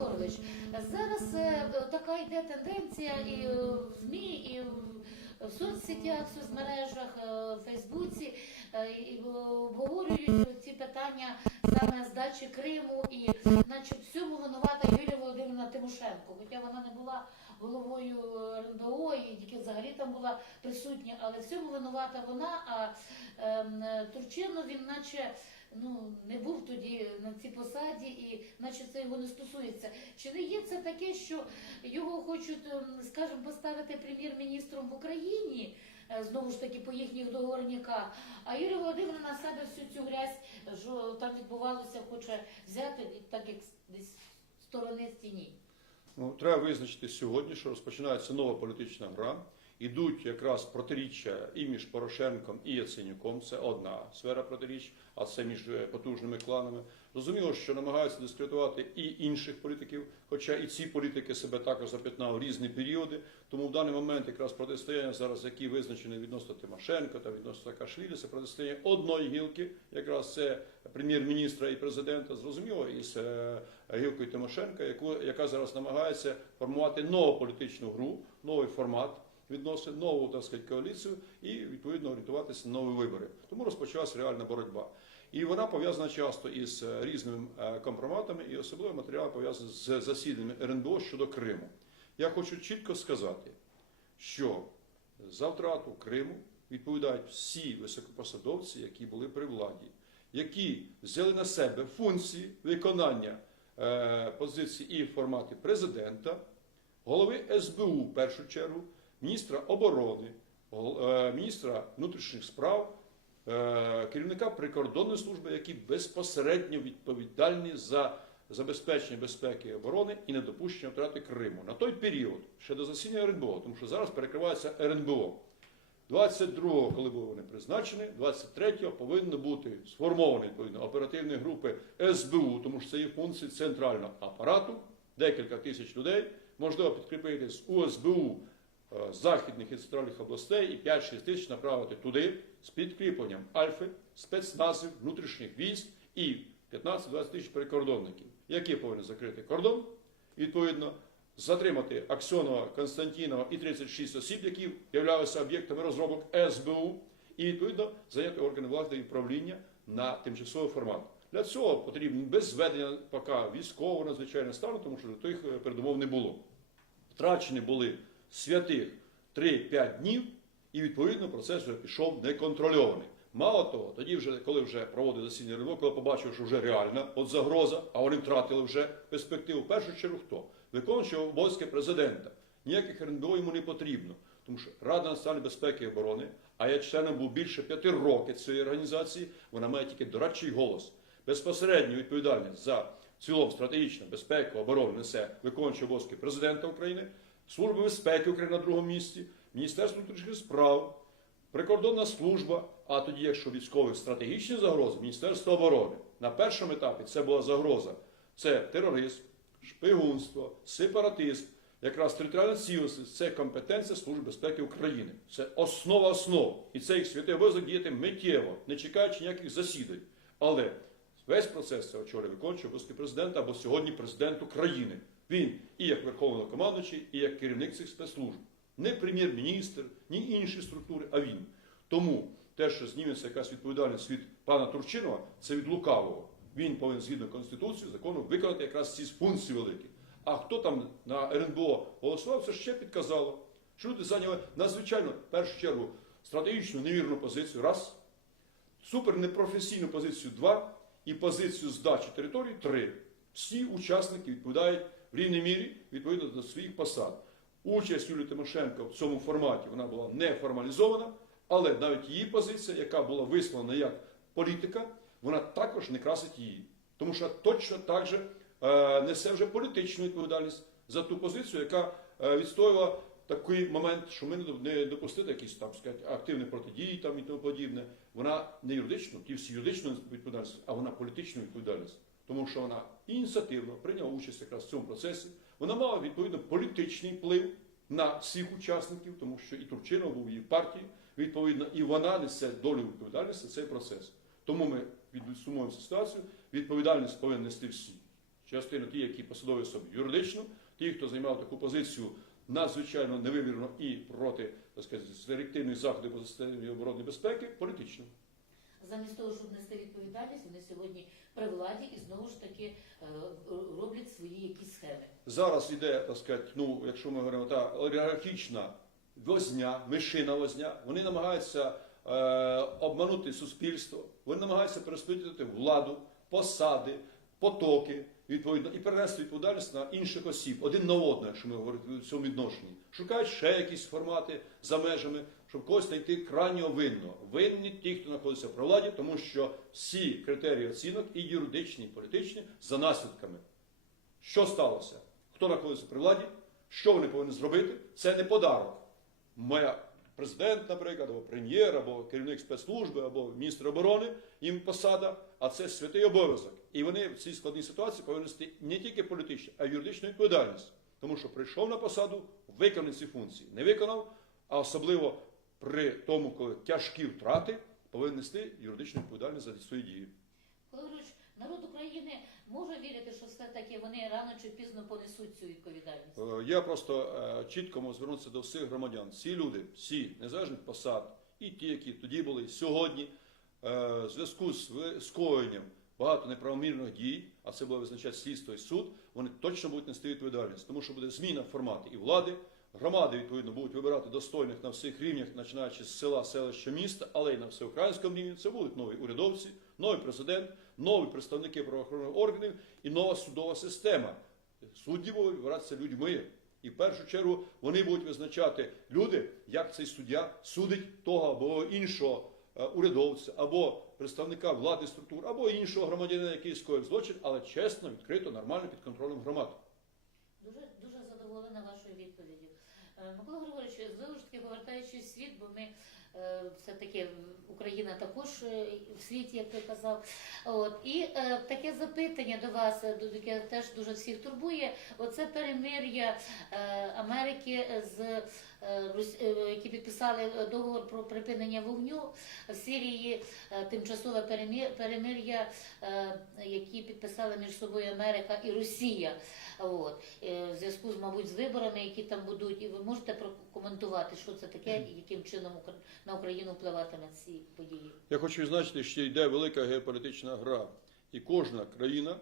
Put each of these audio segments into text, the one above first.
Григорович, зараз е, така йде тенденція і в ЗМІ, і в- соцсетях, в соцмережах, е, в Фейсбуці, е, і обговорюють ці питання саме здачі Криму і, значить, всьому винувата Юлія Володимирівна Тимошенко. Хоча вона не була головою РНБО і тільки взагалі там була присутня, але всьому винувата вона, а ем, Турчинов він наче ну не був тоді на цій посаді, і наче це його не стосується. Чи не є це таке, що його хочуть, ем, скажімо, поставити прем'єр-міністром в Україні? е, Знову ж таки, по їхніх договорниках. А Юлія Володимирівна на себе всю цю грязь, що там відбувалося, хоче взяти так як десь сторони стіні. Ну, треба визначити сьогодні, що розпочинається нова політична гра. Ідуть якраз протиріччя і між Порошенком і Яценюком. Це одна сфера протиріч, а це між е, потужними кланами. Зрозуміло, що намагаються дискредитувати і інших політиків, хоча і ці політики себе також зап'ятнали в різні періоди. Тому в даний момент якраз протистояння зараз, які визначені відносно Тимошенко та відносно Саакашвілі, це протистояння одної гілки, якраз це прем'єр-міністра і президента. Зрозуміло, із е, гілкою Тимошенка, яку яка зараз намагається формувати нову політичну гру, новий формат відносин, нову так сказати, коаліцію і відповідно орієнтуватися на нові вибори. Тому розпочалася реальна боротьба. І вона пов'язана часто із е, різними е, компроматами, і особливо матеріал пов'язаний з засіданнями РНБО щодо Криму. Я хочу чітко сказати, що за втрату Криму відповідають всі високопосадовці, які були при владі, які взяли на себе функції виконання е, позиції і в форматі президента, голови СБУ в першу чергу, міністра оборони, е, міністра внутрішніх справ, е, керівника прикордонної служби, які безпосередньо відповідальні за забезпечення безпеки і оборони і недопущення втрати Криму. На той період, ще до засідання РНБО, тому що зараз перекривається РНБО. 22-го, коли були вони призначені, 23-го повинно бути сформовані відповідно оперативні групи СБУ, тому що це є функції центрального апарату, декілька тисяч людей, можливо підкріпити з УСБУ західних і центральних областей і 5-6 тисяч направити туди з підкріпленням Альфи, спецназів, внутрішніх військ і 15-20 тисяч прикордонників, які повинні закрити кордон, відповідно, затримати Аксьонова, Константінова і 36 осіб, які являлися об'єктами розробок СБУ, і відповідно зайняти органи влади і управління на тимчасовий формат. Для цього потрібно без зведення поки військового надзвичайного стану, тому що тих е, передумов не було. Втрачені були святих 3-5 днів, і відповідно процес вже пішов неконтрольований. Мало того, тоді, вже, коли вже проводив засідання РНБО, коли побачив, що вже реальна от загроза, а вони втратили вже перспективу. В першу чергу хто? Виконуючий обов'язки президента. Ніяких РНБО йому не потрібно, тому що Рада національної безпеки і оборони, а я членом був більше п'яти років цієї організації, вона має тільки дорадчий голос. Безпосередню відповідальність за в цілому стратегічну безпеку оборони несе виконуючий обов'язки президента України, Служба безпеки України на другому місці, Міністерство внутрішніх справ, Прикордонна служба, а тоді, якщо військові стратегічні загрози, Міністерство оборони. На першому етапі це була загроза. Це тероризм, шпигунство, сепаратизм, якраз територіальна цілісність, це компетенція Служби безпеки України. Це основа основ. І це їх святий обов'язок діяти миттєво, не чекаючи ніяких засідань. Але весь процес це очолює виконуючий обов'язки президента або сьогодні президент України. Він і як верховнокомандуючий, і як керівник цих спецслужб. Не прем'єр-міністр, ні інші структури, а він. Тому те, що зніметься якась відповідальність від пана Турчинова, це від лукавого. Він повинен згідно Конституції, закону виконати якраз ці функції великі. А хто там на РНБО голосував, це ще підказало. Що люди зайняли надзвичайно, в першу чергу, стратегічну невірну позицію, раз, супернепрофесійну позицію, два, і позицію здачі території три. Всі учасники відповідають в рівній мірі відповідно до своїх посад. Участь Юлії Тимошенко в цьому форматі вона була не формалізована, але навіть її позиція, яка була висловлена як політика, вона також не красить її. Тому що точно так же е, несе вже політичну відповідальність за ту позицію, яка е, відстоювала такий момент, що ми не доп- допустити якісь там сказати, активні протидії там і тому подібне. Вона не юридичну, ті всі юридичну відповідальність, а вона політичну відповідальність. Тому що вона ініціативно прийняла участь якраз в цьому процесі. Вона мала відповідно політичний вплив на всіх учасників, тому що і Турчинов був її партії, відповідно, і вона несе долю відповідальності за цей процес. Тому ми відсумуємо ситуацію, відповідальність повинні нести всі. частину ті, які посадові особи юридично, ті, хто займав таку позицію надзвичайно невимірно і проти так сказати, селективних заходів по системі оборонної безпеки, політично. Замість того, щоб нести відповідальність, вони сьогодні при владі і знову ж таки е, роблять свої якісь схеми. Зараз йде, так сказати, ну, якщо ми говоримо та олігархічна возня, мишина возня, вони намагаються е, обманути суспільство, вони намагаються пересплутати владу, посади, потоки, відповідно, і перенести відповідальність на інших осіб, один на одного, якщо ми говоримо в цьому відношенні. Шукають ще якісь формати за межами, щоб когось знайти крайнього винного. Винні ті, хто знаходиться при владі, тому що всі критерії оцінок, і юридичні, і політичні, за наслідками. Що сталося? Хто знаходиться при владі? Що вони повинні зробити? Це не подарок. Моя президент, наприклад, або прем'єр, або керівник спецслужби, або міністр оборони, їм посада, а це святий обов'язок. І вони в цій складній ситуації повинні нести не тільки політичну, а й юридичну відповідальність. Тому що прийшов на посаду, виконав ці функції. Не виконав, а особливо при тому, коли тяжкі втрати, повинен нести юридичну відповідальність за свої дії. Григорович, народ України може вірити, що все-таки вони рано чи пізно понесуть цю відповідальність. Е, Я просто е, чітко можу звернутися до всіх громадян. Всі люди, всі, незалежно від посад, і ті, які тоді були, сьогодні, е, в зв'язку з скоєнням багато неправомірних дій, а це буде визначати слідство і суд, вони точно будуть нести відповідальність, тому що буде зміна в форматі і влади. Громади, відповідно, будуть вибирати достойних на всіх рівнях, починаючи з села, селища, міста, але й на всеукраїнському рівні. Це будуть нові урядовці, новий президент, нові представники правоохоронних органів і нова судова система. Судді будуть вибиратися людьми. І в першу чергу вони будуть визначати люди, як цей суддя судить того або іншого е, урядовця, або представника влади структур, або іншого громадянина, який скоїв злочин, але чесно, відкрито, нормально під контролем громади. Дуже дуже задоволена вашою відповіддю. Е, Микола Григорович, знову ж таки повертаючись в світ, бо ми е, все-таки Україна також е, в світі, як ти казав. От і таке запитання до вас, яке теж дуже всіх турбує. Оце перемир'я Америки з які підписали договор про припинення вогню в Сирії, е, тимчасове перемир- перемир'я, е, які підписали між собою Америка і Росія. От е, в зв'язку з мабуть з виборами, які там будуть, і ви можете прокоментувати, що це таке, і яким чином на Україну впливатиме ці події. Я хочу відзначити, що йде велика геополітична гра, і кожна країна,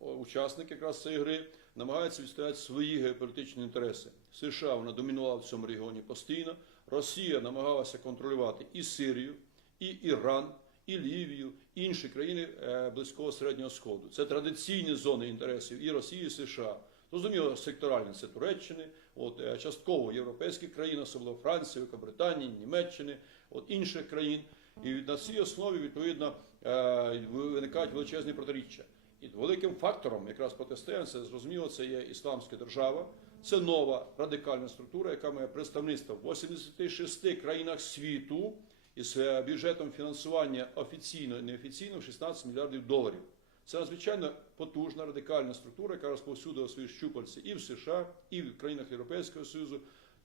учасник якраз цієї гри, намагається відстояти свої геополітичні інтереси. США вона домінувала в цьому регіоні постійно. Росія намагалася контролювати і Сирію, і Іран, і Лівію, і інші країни е, близького середнього сходу. Це традиційні зони інтересів і Росії, і США. Зрозуміло, секторальні це Туреччини, от е, частково європейських країн, особливо Франції, Великобританії, Німеччини, от інших країн. І на цій основі відповідно е, виникають величезні протиріччя. І великим фактором якраз протистояння, зрозуміло, це є ісламська держава. Це нова радикальна структура, яка має представництво в 86 країнах світу із е, бюджетом фінансування офіційно і неофіційно в 16 мільярдів доларів. Це надзвичайно потужна радикальна структура, яка розповсюдила свої щупальці і в США, і в країнах Європейського Союзу,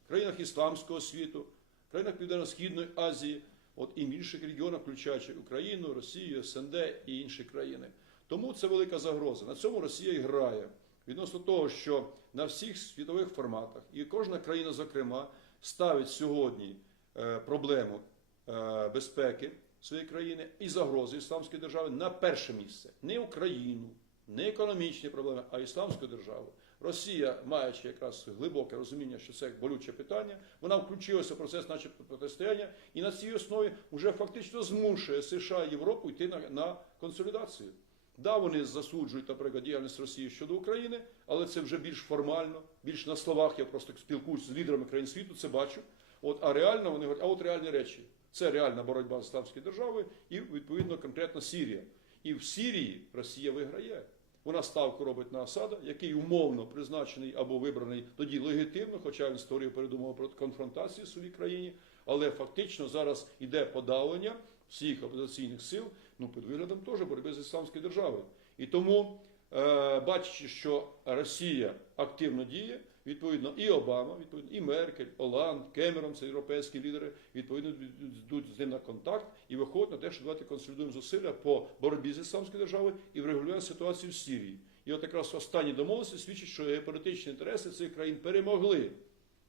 в країнах ісламського світу, в країнах Південно-Східної Азії, от і в інших регіонах, включаючи Україну, Росію, СНД і інші країни. Тому це велика загроза. На цьому Росія і грає. Відносно того, що на всіх світових форматах і кожна країна, зокрема, ставить сьогодні е, проблему е, безпеки своєї країни і загрози ісламської держави на перше місце. Не Україну, не економічні проблеми, а ісламську державу. Росія, маючи якраз глибоке розуміння, що це болюче питання, вона включилася в процес, начебто, протистояння, і на цій основі вже фактично змушує США і Європу йти на, на консолідацію. Да, вони засуджують, наприклад, діяльність Росії щодо України, але це вже більш формально, більш на словах. Я просто спілкуюся з лідерами країн світу, це бачу. От, а реально вони говорять, а от реальні речі. Це реальна боротьба з Ісламською державою і відповідно конкретно Сірія. І в Сірії Росія виграє. Вона ставку робить на Асада, який умовно призначений або вибраний тоді легітимно, хоча він створив передумав про конфронтацію в своїй країні. Але фактично зараз іде подавлення всіх опозиційних сил, ну під виглядом теж боротьби з ісламською державою. І тому, е, бачачи, що Росія активно діє, відповідно, і Обама, відповідно, і Меркель, Оланд, Кемерон, це європейські лідери, відповідно йдуть з ним на контакт і виходять на те, що давайте консолідуємо зусилля по боротьбі з ісламською державою і врегулюємо ситуацію в Сирії. І от якраз останні домовленості свідчать, що геополітичні інтереси цих країн перемогли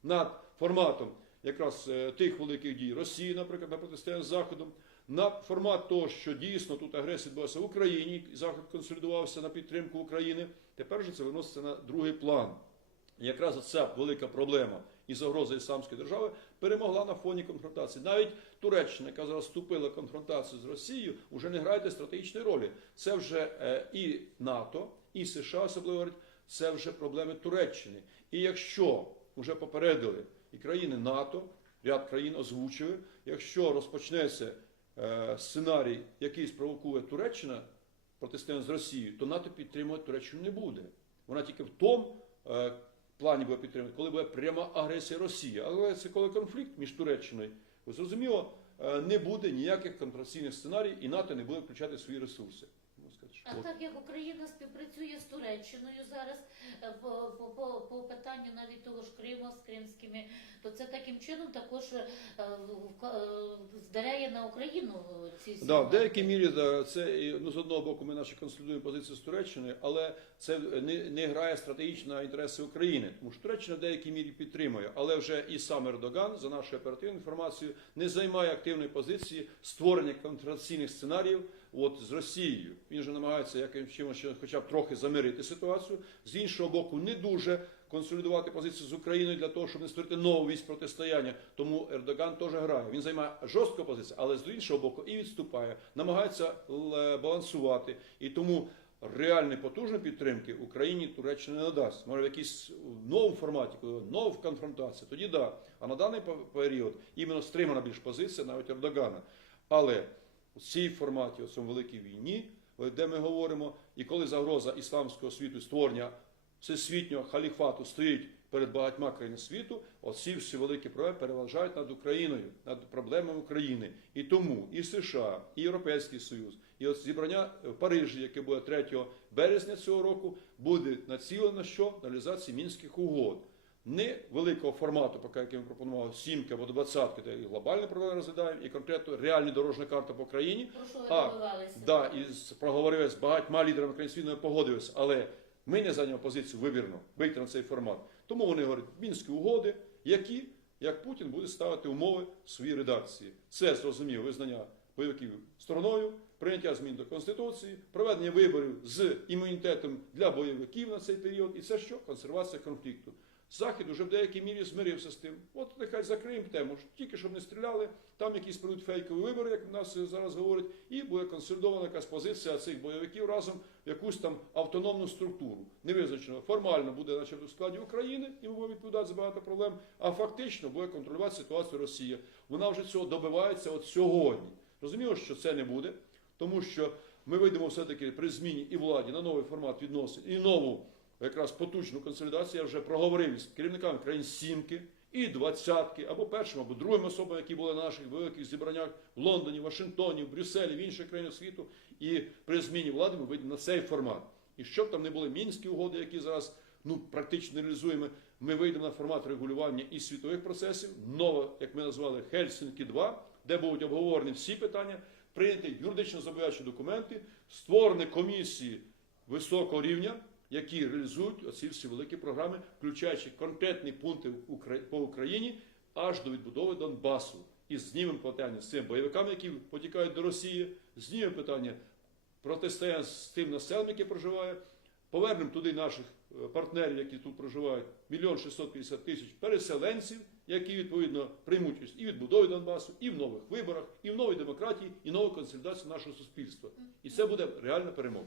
над форматом якраз е, тих великих дій Росії, наприклад, на протистояння з Заходом, на формат того, що дійсно тут агресія відбулася в Україні, і Захід консолідувався на підтримку України. Тепер же це виноситься на другий план. І якраз оця велика проблема і загроза ісламської держави перемогла на фоні конфронтації. Навіть Туреччина, яка зараз вступила в конфронтацію з Росією, вже не грає стратегічної ролі. Це вже е, і НАТО, і США особливо говорять, це вже проблеми Туреччини. І якщо вже попередили і країни НАТО, ряд країн озвучили, якщо розпочнеться сценарій, який спровокує Туреччина протистояння з Росією, то НАТО підтримувати Туреччину не буде. Вона тільки в тому е, плані буде підтримувати, коли буде пряма агресія Росії. Але це коли конфлікт між Туреччиною, зрозуміло, е, не буде ніяких контраційних сценарій, і НАТО не буде включати свої ресурси. А от. так як Україна співпрацює з Туреччиною зараз е, по, по, по, по питанню навіть того ж Криму з кримськими, то це таким чином також е, е, здаряє на Україну ці всі Да, в деякій мірі да, це ну, з одного боку ми наші консолідуємо позицію з Туреччиною, але це не, не грає стратегічно на інтереси України, тому що Туреччина в деякій мірі підтримує, але вже і сам Ердоган, за нашою оперативною інформацією, не займає активної позиції створення контраційних сценаріїв от, з Росією. Він же намагається якимось чином хоча б трохи замирити ситуацію. З іншого боку, не дуже консолідувати позицію з Україною для того, щоб не створити нову вісь протистояння. Тому Ердоган теж грає. Він займає жорстку позицію, але з іншого боку і відступає, намагається балансувати. І тому реальної потужної підтримки Україні Туреччина не надасть. Може, в якійсь новому форматі, коли нова конфронтація, тоді да. А на даний період іменно стримана більш позиція навіть Ердогана. Але цій форматі, у цьому великій війні, де ми говоримо, і коли загроза ісламського світу створення всесвітнього халіфату стоїть перед багатьма країнами світу, оці всі великі проблеми переважають над Україною, над проблемами України. І тому і США, і Європейський Союз, і от зібрання в Парижі, яке буде 3 березня цього року, буде націлено на що? На реалізації мінських угод. Не великого формату, поки як я пропонував, сімки або двадцятки, де і глобальні проблеми розглядаємо, і конкретно реальна дорожня карта по країні. Про що А. Да, і проговорив з багатьма лідерами країн світу, не погодився, але ми не зайняли позицію вибірну вийти на цей формат. Тому вони говорять, мінські угоди, які, як Путін буде ставити умови своїй редакції. Це зрозуміло визнання бойовиків стороною, прийняття змін до Конституції, проведення виборів з імунітетом для бойовиків на цей період. І це що? Консервація конфлікту. Захід уже в деякій мірі змирився з тим. От нехай закриємо тему, тільки щоб не стріляли, там якісь прийдуть фейкові вибори, як в нас зараз говорять, і буде консолідована якась позиція цих бойовиків разом в якусь там автономну структуру. Не визначено. Формально буде начебто в складі України і буде відповідати за багато проблем, а фактично буде контролювати ситуацію Росія. Вона вже цього добивається от сьогодні. Розуміло, що це не буде, тому що ми вийдемо все-таки при зміні і владі на новий формат відносин і нову якраз потужну консолідацію. Я вже проговорив з керівниками країн сімки і двадцятки, або першим, або другим особам, які були на наших великих зібраннях в Лондоні, Вашингтоні, в Брюсселі, в інших країнах світу. І при зміні влади ми вийдемо на цей формат. І щоб там не були мінські угоди, які зараз ну практично реалізуємо, ми вийдемо на формат регулювання і світових процесів. Ново, як ми назвали Хельсінкі 2 де будуть обговорені всі питання, прийняті юридично зобов'язуючі документи, створені комісії високого рівня, які реалізують оці всі великі програми, включаючи конкретні пункти по Україні аж до відбудови Донбасу. І знімемо питання з цими бойовиками, які потікають до Росії, знімемо питання протистояння з тим населенням, яке проживає, повернемо туди наших е, партнерів, які тут проживають, мільйон 650 тисяч переселенців, які відповідно приймуть і відбудові Донбасу, і в нових виборах, і в новій демократії, і новій консолідації нашого суспільства. І це буде реальна перемога.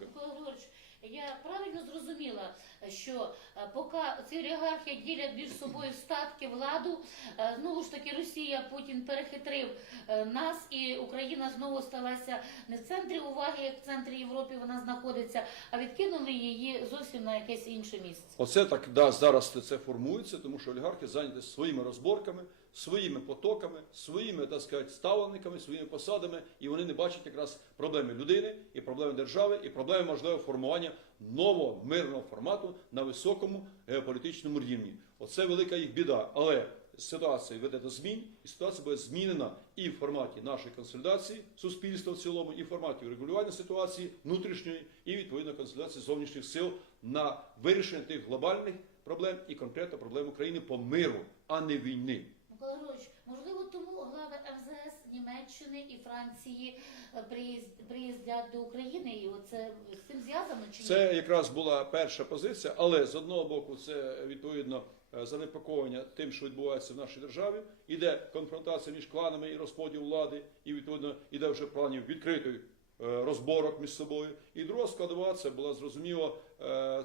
Я правильно зрозуміла, що е, поки ці олігархи ділять між собою статки, владу, е, знову ж таки Росія, Путін перехитрив е, нас, і Україна знову сталася не в центрі уваги, як в центрі Європи вона знаходиться, а відкинули її зовсім на якесь інше місце. Оце так да, зараз це формується, тому що олігархи зайняті своїми розборками, своїми потоками, своїми так сказати, ставленниками, своїми посадами, і вони не бачать якраз проблеми людини і проблеми держави, і проблеми можливого формування нового мирного формату на високому геополітичному рівні. Оце велика їх біда. Але ситуація веде до змін, і ситуація буде змінена і в форматі нашої консолідації суспільства в цілому, і в форматі регулювання ситуації внутрішньої, і відповідно консолідації зовнішніх сил на вирішення тих глобальних проблем і конкретно проблем України по миру, а не війни. Микола можливо, тому глави МЗС Німеччини і Франції е, приїзд- приїздять до України, і оце з цим зв'язано чи ні? Це якраз була перша позиція, але з одного боку, це відповідно е, занепокоєння тим, що відбувається в нашій державі. Іде конфронтація між кланами і розподіл влади, і відповідно іде вже планів відкритої е, розборок між собою. І друга складова це була зрозуміло,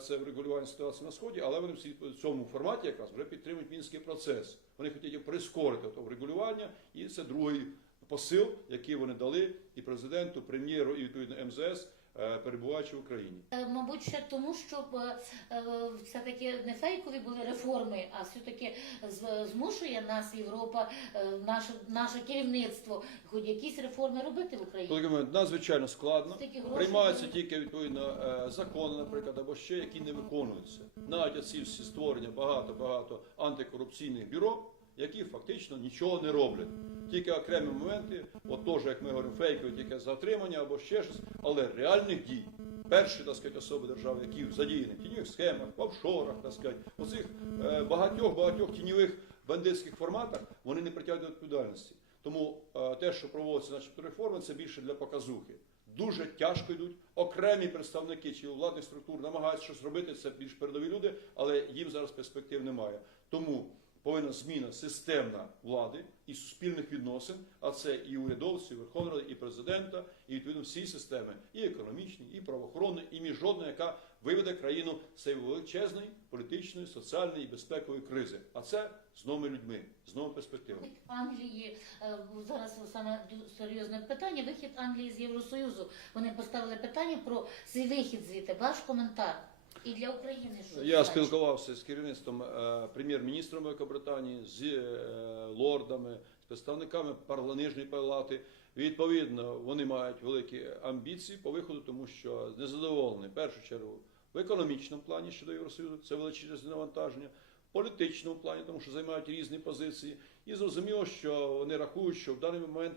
це врегулювання ситуації на сході, але вони в цьому форматі якраз вже підтримують мінський процес. Вони хотіть прискорити то врегулювання, і це другий посил, який вони дали і президенту, прем'єру, і відповідно МЗС, е, перебуваючи в Україні. Е, Мабуть, ще тому, щоб е, е, все-таки не фейкові були реформи, а все-таки змушує нас Європа, е, наше, наше керівництво, хоч якісь реформи робити в Україні. Надзвичайно складно. Приймаються тільки відповідно е, закони, наприклад, або ще які не виконуються. Навіть оці всі створення багато багато антикорупційних бюро, які фактично нічого не роблять. Тільки окремі моменти, от теж, як ми говоримо, фейкові, тільки затримання або ще щось, але реальних дій. Перші так сказати, особи держави, які задіяні в тіньових схемах, в офшорах, так сказати, у цих е, багатьох багатьох тіньових бандитських форматах, вони не притягнуть до відповідальності. Тому е, те, що проводиться, начебто реформи, це більше для показухи. Дуже тяжко йдуть окремі представники чи владних структур намагаються щось робити. Це більш передові люди, але їм зараз перспектив немає. Тому повинна зміна системна влади і суспільних відносин, а це і урядовці, і Верховної Ради, і президента, і відповідно всі системи, і економічні, і правоохоронні, і міжнародна, яка виведе країну з цієї величезної політичної, соціальної і безпекової кризи. А це з новими людьми, з новими перспективами. Англії е, зараз саме серйозне питання. Вихід Англії з Євросоюзу. Вони поставили питання про свій вихід звідти. Ваш коментар і для України що Я значить? спілкувався з керівництвом е, прем'єр-міністром Великобританії, з е, лордами, з представниками парламентської палати. Відповідно, вони мають великі амбіції по виходу, тому що незадоволені в першу чергу в економічному плані щодо Євросоюзу, це величезне навантаження. в Політичному плані, тому що займають різні позиції, і зрозуміло, що вони рахують, що в даний момент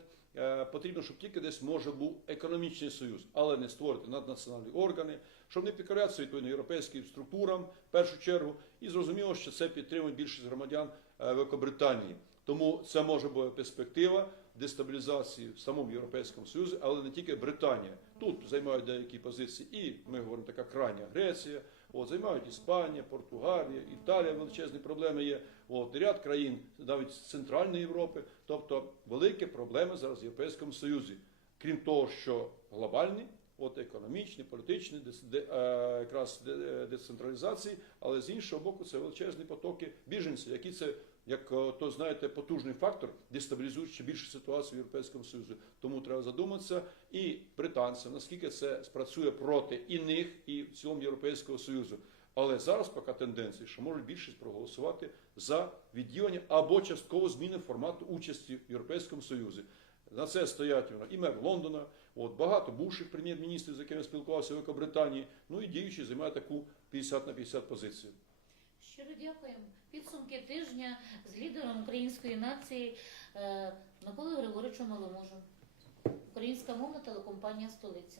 потрібно, щоб тільки десь може був економічний союз, але не створити наднаціональні органи, щоб не підкорятися відповідно європейським структурам в першу чергу. І зрозуміло, що це підтримують більшість громадян е, Великобританії. Тому це може бути перспектива дестабілізації в самому Європейському Союзі, але не тільки Британія. Тут займають деякі позиції, і ми говоримо така крайня Греція. От займають Іспанія, Португалія, Італія величезні проблеми є. От ряд країн, навіть з Центральної Європи. Тобто великі проблеми зараз в Європейському Союзі. Крім того, що глобальні, от економічні, політичні, де, е, якраз де- е, децентралізації, але з іншого боку, це величезні потоки біженців, які це, як е, то знаєте, потужний фактор, дестабілізують ще більше ситуацію в Європейському Союзі. Тому треба задуматися і британцям, наскільки це спрацює проти і них, і в цілому Європейського Союзу. Але зараз поки тенденції, що можуть більшість проголосувати за відділення або частково зміни формату участі в Європейському Союзі. На це стоять і мер Лондона, от багато бувших прем'єр-міністрів, з якими спілкувався Великобританії. Ну і діючий займає таку 50 на 50 позицію. Щиро дякуємо. Підсумки тижня з лідером української нації е, Миколою Григоровичем Маломожем. Українська мовна телекомпанія Столиця.